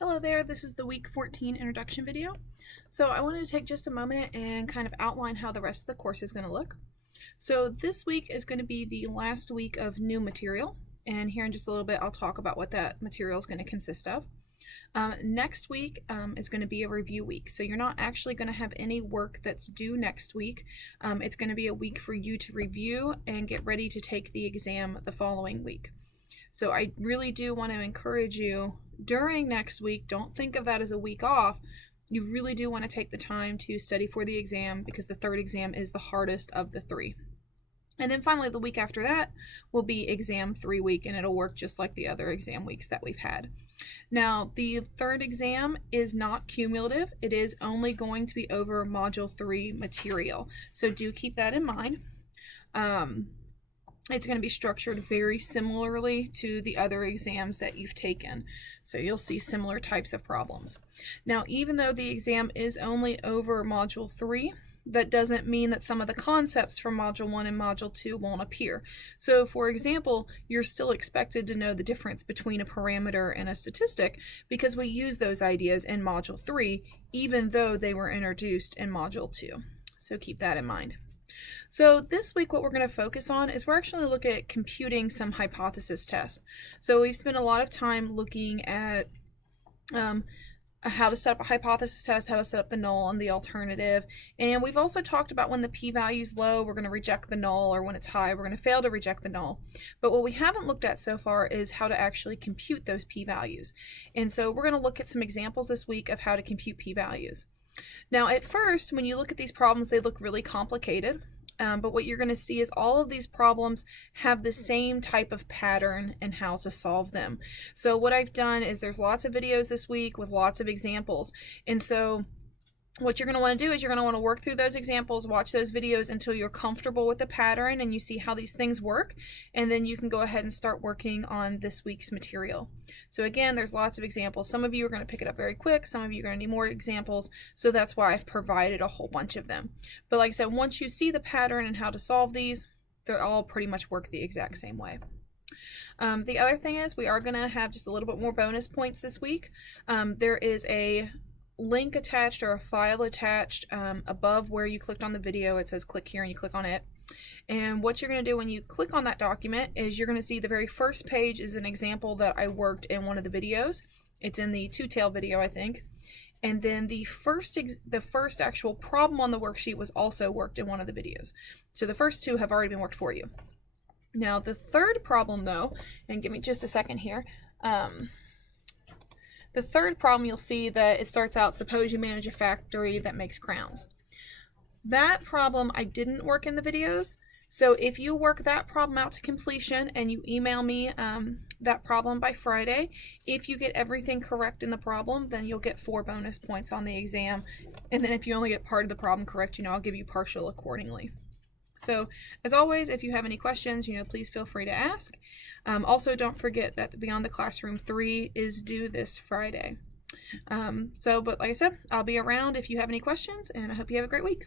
Hello there, this is the week 14 introduction video. So I wanted to take just a moment and kind of outline how the rest of the course is going to look. So this week is going to be the last week of new material, and here in just a little bit I'll talk about what that material is going to consist of. Next week is going to be a review week, so you're not actually going to have any work that's due next week. It's going to be a week for you to review and get ready to take the exam the following week. So I really do want to encourage you during next week, don't think of that as a week off. You really do want to take the time to study for the exam because the third exam is the hardest of the three. And then finally, the week after that will be exam 3 week, and it'll work just like the other exam weeks that we've had. Now, the third exam is not cumulative. It is only going to be over Module 3 material. So do keep that in mind. It's going to be structured very similarly to the other exams that you've taken. So you'll see similar types of problems. Now, even though the exam is only over Module 3, that doesn't mean that some of the concepts from Module 1 and Module 2 won't appear. So, for example, you're still expected to know the difference between a parameter and a statistic because we use those ideas in Module 3, even though they were introduced in Module 2. So keep that in mind. So this week what we're going to focus on is we're actually looking at computing some hypothesis tests. So we've spent a lot of time looking at how to set up a hypothesis test, how to set up the null and the alternative, and we've also talked about when the p-value is low, we're going to reject the null, or when it's high, we're going to fail to reject the null. But what we haven't looked at so far is how to actually compute those p-values. And so we're going to look at some examples this week of how to compute p-values. Now, at first, when you look at these problems, they look really complicated. But what you're going to see is all of these problems have the same type of pattern and how to solve them. So what I've done is there's lots of videos this week with lots of examples. And so what you're going to want to do is you're going to want to work through those examples, watch those videos until you're comfortable with the pattern and you see how these things work, and then you can go ahead and start working on this week's material. So again, there's lots of examples. Some of you are going to pick it up very quick, some of you are going to need more examples, so that's why I've provided a whole bunch of them. But like I said, once you see the pattern and how to solve these, they're all pretty much work the exact same way. The other thing is we are going to have just a little bit more bonus points this week. There is a link attached or a file attached above where you clicked on the video. It says click here and you click on it. And what you're going to do when you click on that document is you're going to see the very first page is an example that I worked in one of the videos. It's in the two-tail video, I think. And then the first actual problem on the worksheet was also worked in one of the videos. So the first two have already been worked for you. Now the third problem though, and give me just a second here, the third problem, you'll see that it starts out, suppose you manage a factory that makes crowns. That problem I didn't work in the videos, so if you work that problem out to completion and you email me that problem by Friday, if you get everything correct in the problem, then you'll get 4 bonus points on the exam. And then if you only get part of the problem correct, I'll give you partial accordingly. So, as always, if you have any questions, please feel free to ask. Also, don't forget that the Beyond the Classroom 3 is due this Friday. But like I said, I'll be around if you have any questions, and I hope you have a great week.